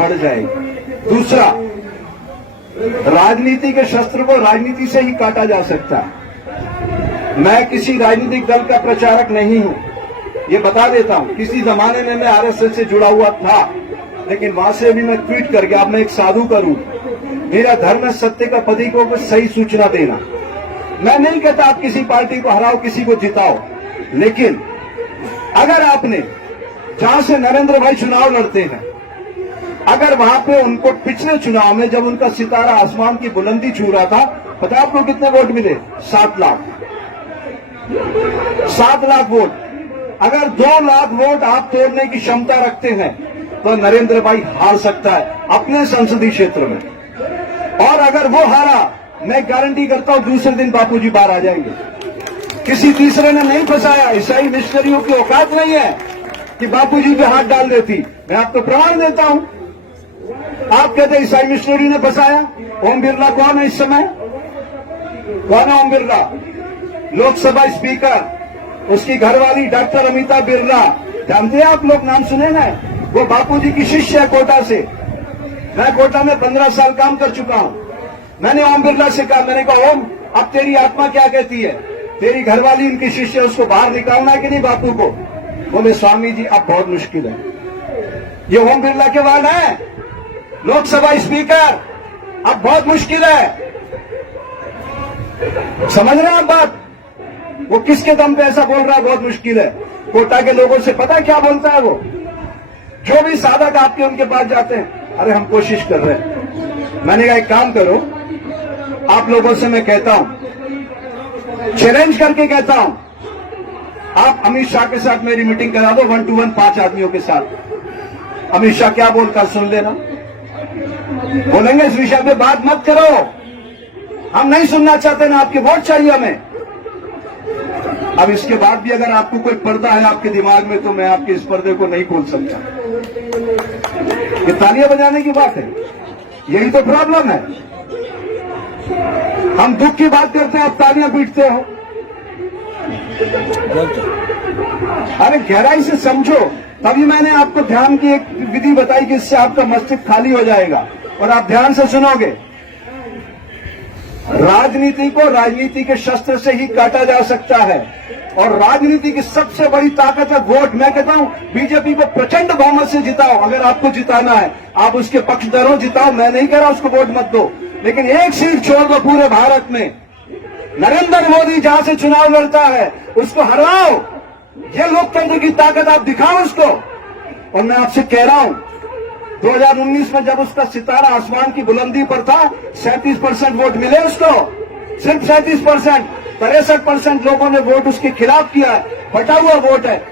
बढ़ जाएगी। दूसरा, राजनीति के शस्त्र को राजनीति से ही काटा जा सकता है। मैं किसी राजनीतिक दल का प्रचारक नहीं हूं, ये बता देता हूं। किसी जमाने में मैं आरएसएस से जुड़ा हुआ था, लेकिन वहां से भी मैं ट्वीट कर गया, अब मैं एक साधु करूं। मेरा धर्म है सत्य का प्रतीकों को सही सूचना देना। मैं नहीं कहता आप किसी पार्टी को हराओ, किसी को जिताओ, लेकिन अगर आपने जहां से नरेंद्र भाई चुनाव लड़ते हैं, अगर वहां पे उनको पिछले चुनाव में जब उनका सितारा आसमान की बुलंदी छू रहा था, पता है आपको कितने वोट मिले? 7 लाख। 7 लाख वोट। अगर 2 लाख वोट आप तोड़ने की क्षमता रखते हैं तो नरेंद्र भाई हार सकता है अपने संसदीय क्षेत्र में। और अगर वो हारा, मैं गारंटी करता हूं दूसरे दिन बापूजी बाहर आ जाएंगे। किसी तीसरे ने नहीं फंसाया। ईसाई मिशनरियों की औकात नहीं है कि बापूजी पे हाथ डाल देती। मैं आपको प्रमाण देता हूं। आप कहते ईसाई मिशनरी ने फंसाया। ओम बिरला कौन है इस समय? कौन है ओम बिरला? लोकसभा स्पीकर, उसकी घरवाली डॉक्टर अमिता बिरला, जानते हैं आप लोग? नाम सुने ना? वो बापूजी की शिष्य है कोटा से। मैं कोटा में 15 साल काम कर चुका हूं। मैंने ओम बिरला से कहा, मैंने कहा ओम, अब तेरी आत्मा क्या कहती है? तेरी घरवाली इनकी शिष्य, उसको बाहर निकालना है कि नहीं बापू को? बोले स्वामी जी अब बहुत मुश्किल है। ये ओम बिरला के वाल है, लोकसभा स्पीकर, अब बहुत मुश्किल है। समझ रहे हैं आप बात? वो किसके दम पे ऐसा बोल रहा है बहुत मुश्किल है? कोटा के लोगों से पता है क्या बोलता है वो? जो भी साधक आपके उनके पास जाते हैं, अरे हम कोशिश कर रहे हैं। मैंने कहा एक काम करो, आप लोगों से मैं कहता हूं, चैलेंज करके कहता हूं, आप अमित शाह के साथ मेरी मीटिंग करा दो 1 to 1 5 आदमियों के साथ। अमित शाह क्या बोलता सुन लेना। बोलेंगे इस विषय पे बात मत करो, हम नहीं सुनना चाहते ना, आपके वोट चाहिए हमें। अब इसके बाद भी अगर आपको कोई पर्दा है आपके दिमाग में, तो मैं आपके इस पर्दे को नहीं खोल सकता। ये तालियां बजाने की बात है, यही तो प्रॉब्लम है। हम दुख की बात करते हैं, आप तालियां पीटते हो। अरे गहराई से समझो। तभी मैंने आपको ध्यान की एक विधि बताई कि इससे आपका मस्तिष्क खाली हो जाएगा और आप ध्यान से सुनोगे। राजनीति को राजनीति के शस्त्र से ही काटा जा सकता है, और राजनीति की सबसे बड़ी ताकत है वोट। मैं कहता हूं बीजेपी को प्रचंड बहुमत से जिताओ। अगर आपको जिताना है, आप उसके पक्षधरों जिताओ, मैं नहीं कह रहा उसको वोट मत दो, लेकिन एक सीट छोड़ दो पूरे भारत में। नरेंद्र मोदी जहां से चुनाव लड़ता है उसको हराओ। ये लोकतंत्र की ताकत आप दिखाओ उसको। और मैं आपसे कह रहा हूं, 2019 में जब उसका सितारा आसमान की बुलंदी पर था, 37% वोट मिले उसको, सिर्फ 37%। 63% लोगों ने वोट उसके खिलाफ किया है, बटा हुआ वोट है।